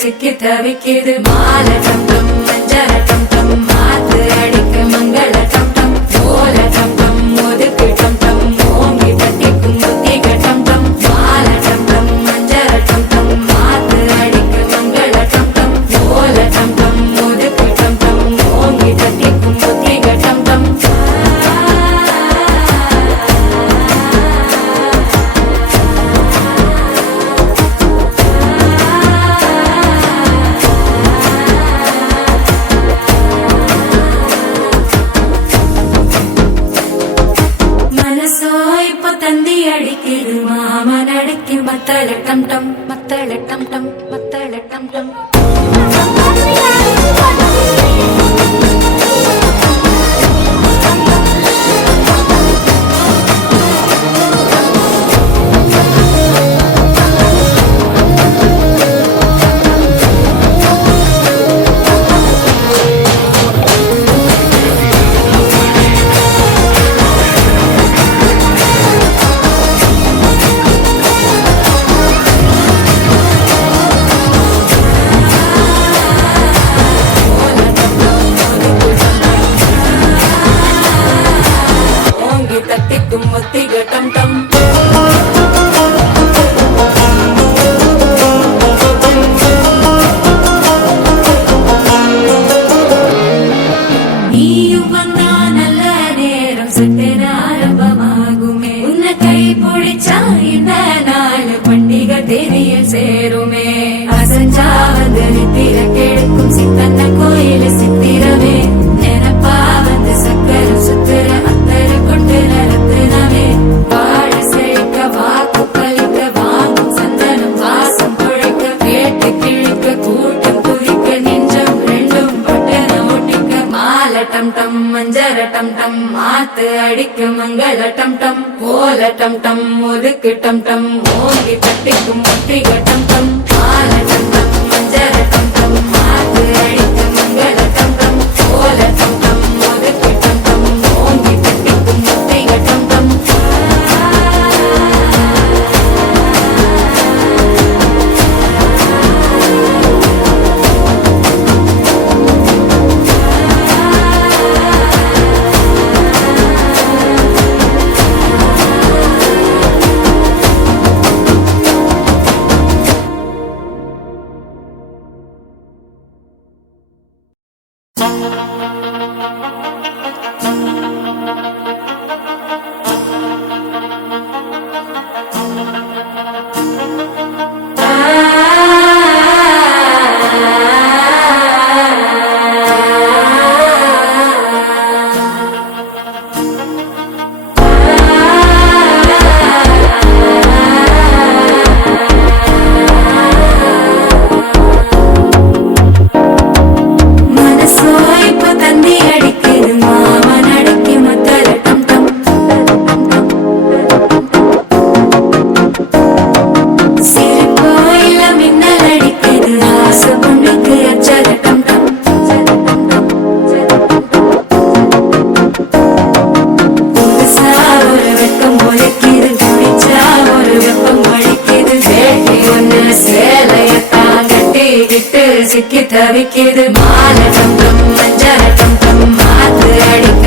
சிக்கி தவிக்கிது மால டம் டம் மஞ்சள டம் டம் மாத்து அடிக்க மங்கள டம் டம் ஓல டம் டம் ஒதுக்கு டம் டம் ஓங்கி தட்டிக்கும் முத்திக டம் டம் மால டம் டம் மஞ்சள டம் டம் மாத்து அடிக்க மங்கள டம் டம் ஓல டம் டம் ஒதுக்கு டம் டம் ஓங்கி தட்டிக்கும் முத்திக டம் டம் தந்தி அடிக்குது மாமன் அடிக்கு மத்தள டம் டம் மத்தள டம் டம் மத்தள டம் டம் தட்டிக்கும் முத்திக டம் டம் நீயும் வந்தா நல்ல நேரம் சட்டென ஆரம்பமாகுமே உன்னை கை பிடிச்சா இந்த நாள் பண்டிகை தேதியில் சேருமே அசஞ்சா வந்து நித்திர கெடுக்கும் சித்தன்ன கோயில சித்திரமே நினைப்பா வந்து சக்கர சுத்திர அத்தர கொண்டு நடத்தினவே வாழ செழிக்க வாக்கு பலிக்க வாங்கும் சந்தனம் வாசம் குழைக்க கேட்டு கிழிக்க கூட்டம் குதிக்க நெஞ்சம் ரெண்டும் பட்டன ஒட்டிக்க மால டம் டம் மஞ்சர டம் டம் மாத்து அடிக்க மங்கள டம் டம் ஓல டம் டம் ஒதுக்கு டம் டம் ஓங்கி தட்டிக்கும் முத்திக டம் டம் மால டம் டம் மஞ்சர டம் டம் மாத்து அடிக்க மங்கள டம் டம் ஓல டம் டம் ஒதுக்கு டம் டம் ஓங்கி தட்டிக்கும் முத்திக டம் டம் சிக்கி தவிக்கிது மால டம் டம் மஞ்சள டம் டம் மாத்து அடிக்க